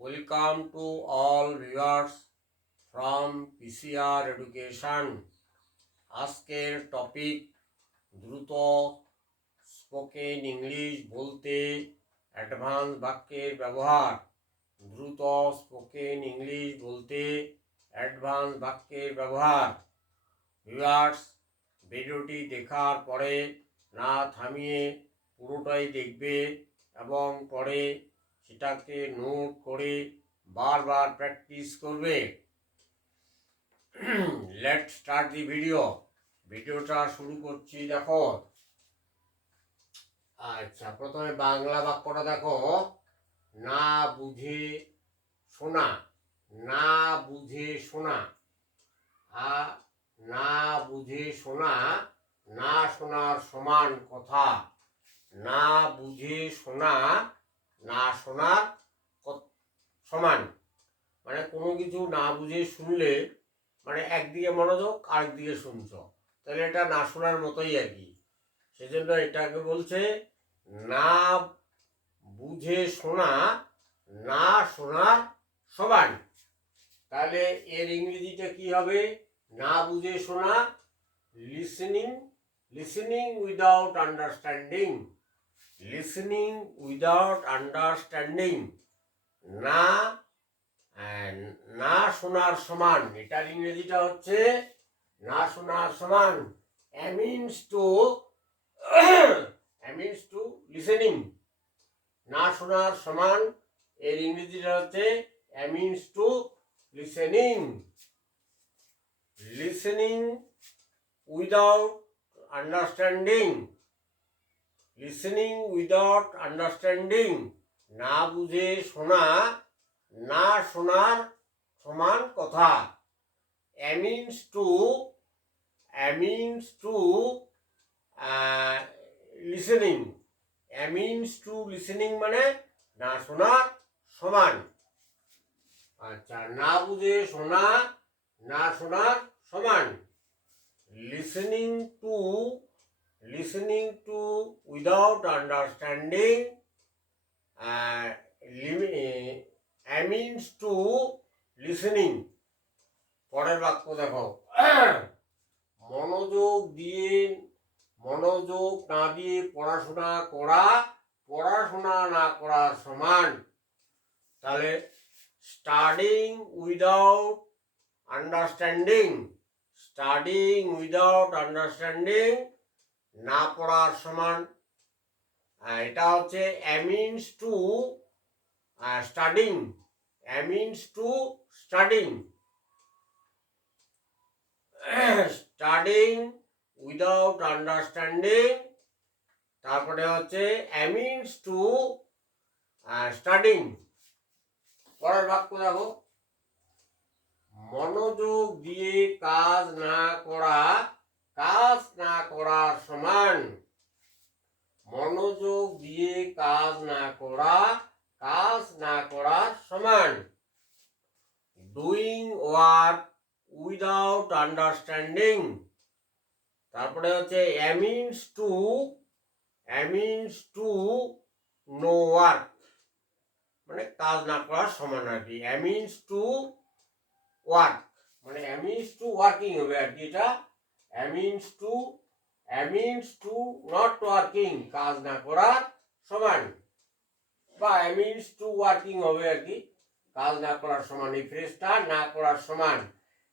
Welcome to all viewers from PCR Education. আজকের topic দ্রুত spoken English বলতে advance বাক্যের ব্যবহার। দ্রুত স্পোকেন ইংলিশ বলতে অ্যাডভান্স বাক্যের ব্যবহার। ভিউয়ার্স, ভিডিওটি দেখার পরে না থামিয়ে পুরোটাই দেখবে এবং পরে সেটাকে নোট করে বারবার প্র্যাকটিস করবে। লেটস স্টার্ট দি ভিডিওটা শুরু করছি। দেখো, আচ্ছা, প্রথমে বাংলা বাক্যটা দেখো। না বুঝে শোনা, না বুঝে শোনা, না বুঝে শোনা, না শোনার সমান কথা। না বুঝে শোনা, না শোনার সমান, মানে কোনো কিছু না বুঝে শুনলে মানে একদিকে মনোযোগ আরেকদিকে শুনছ, তাহলে এটা না শোনার মতোই আর কি। সেজন্য এটাকে বলছে না বুঝে শোনা, না শোনার সমান। তাহলে এর ইংরেজিটা কি হবে? না বুঝে শোনা, listening without understanding, listening without understanding. না না শোনার সমান, এটার ইংরেজিটা হচ্ছে না শোনার সমান। Amounts to listening. না শোনার সমান এর ইংরেজিটা হচ্ছে amounts to listening. Listening without understanding, listening without understanding. না বুঝে শোনা, না শোনার সমান কথা। Amounts to listening. Amounts to listening মানে না শোনার সমান। আচ্ছা, না বুঝে শোনা, না শোনার সমান। Listening to without understanding, amounts to listening. পরের বাক্য দেখো। মনোযোগ না দিয়ে পড়াশোনা করা পড়াশোনা না করার সমান। তাহলে studying without understanding, studying without understanding না পড়ার সমান। এটা হচ্ছে amounts to studying, amounts to studying. Studying without understanding, তারপরে হচ্ছে অ্যামিনস টু স্টাডিং। পরের বাক্য দেখো। মনোযোগ দিয়ে কাজ না করার সমান। মনোযোগ দিয়ে কাজ না করার সমান। ডুইং ওয়ার্ক উইদাউট আন্ডারস্ট্যান্ডিং, তারপরে হচ্ছে অ্যামিনস টু নো ওয়ার্ক, মানে কাজ না করার সমান আর কি। অ্যামিনস টু ওয়ার্ক মানে অ্যামিনস টু ওয়ার্কিং হবে আর কি। এটা অ্যামিনস টু নট ওয়ার্কিং, কাজ না করার সমান, বা অ্যামিনস টু ওয়ার্কিং হবে আর কি, কাজ না করার সমান। এই ফ্রেজটা না করার সমান।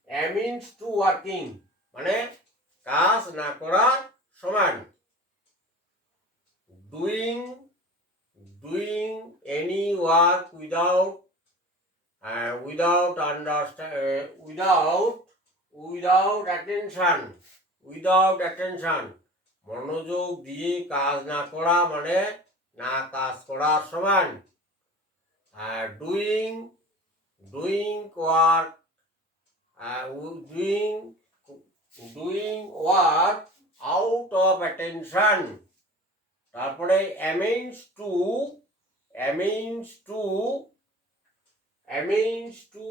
অ্যামিনস টু ওয়ার্কিং মানে কাজ না করার সমান। Doing any work without attention, মনোযোগ দিয়ে কাজ না করা মানে না কাজ করার সমান। Doing work out of attention. তারপরে অ্যামিনস টু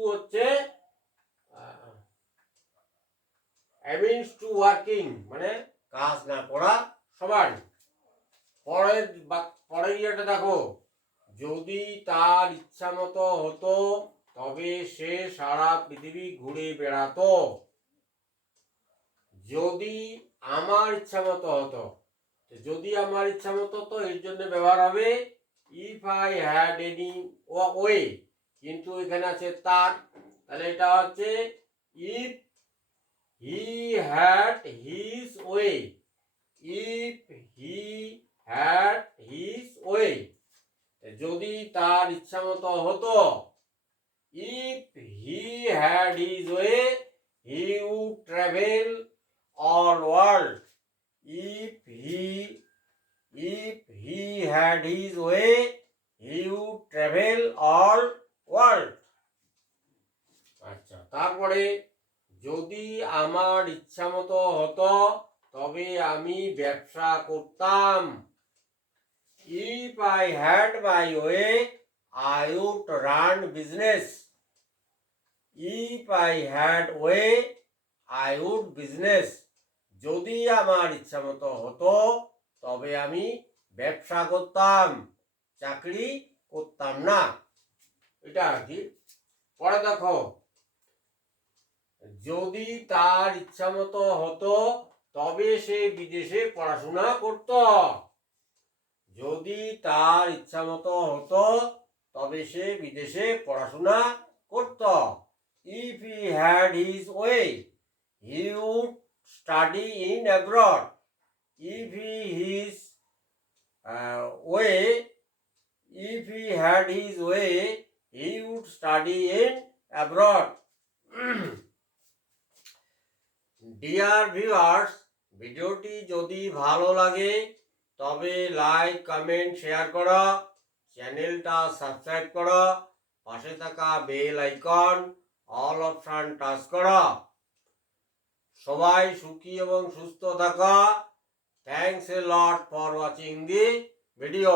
হচ্ছে অ্যামিনস টু ওয়ার্কিং মানে কাজ না করা সমান। পরের ইয়েটা দেখো। যদি তার ইচ্ছা মতো হতো তবে সে সারা পৃথিবী ঘুরে বেড়াতো। যদি আমার ইচ্ছা মতো হতো, যদি আমার ইচ্ছা মতো তো এর জন্য ব্যবহার হবে if I had any way, কিন্তু এখানে আছে তার, তাহলে এটা হচ্ছে if he had his way, if he had his way, যদি তার ইচ্ছা মতো হতো, if he had his way he would travel all world, if he had his way he would travel all world। আচ্ছা, তারপরে যদি আমার ইচ্ছা মতো হতো তবে আমি ব্যবসা করতাম, if I had my way I would run business, if I had way I would business, যদি আমার ইচ্ছা মতো হতো তবে আমি ব্যবসা করতাম, চাকরি করতাম না, এটা আর কি। পরে দেখো, যদি তার ইচ্ছা মতো হতো তবে সে বিদেশে পড়াশোনা করত, যদি তার ইচ্ছা মতো হতো তবে সে বিদেশে পড়াশোনা করত, if he had his way he would study in abroad, if his way if he had his way he would study in abroad। Dear viewers, ভিডিওটি যদি ভালো লাগে তবে লাইক কমেন্ট শেয়ার করো, চ্যানেলটা সাবস্ক্রাইব করো, পাশে থাকা bell icon all option touch করো। সবাই সুখী এবং সুস্থ থাকো। Thanks a lot for watching the video.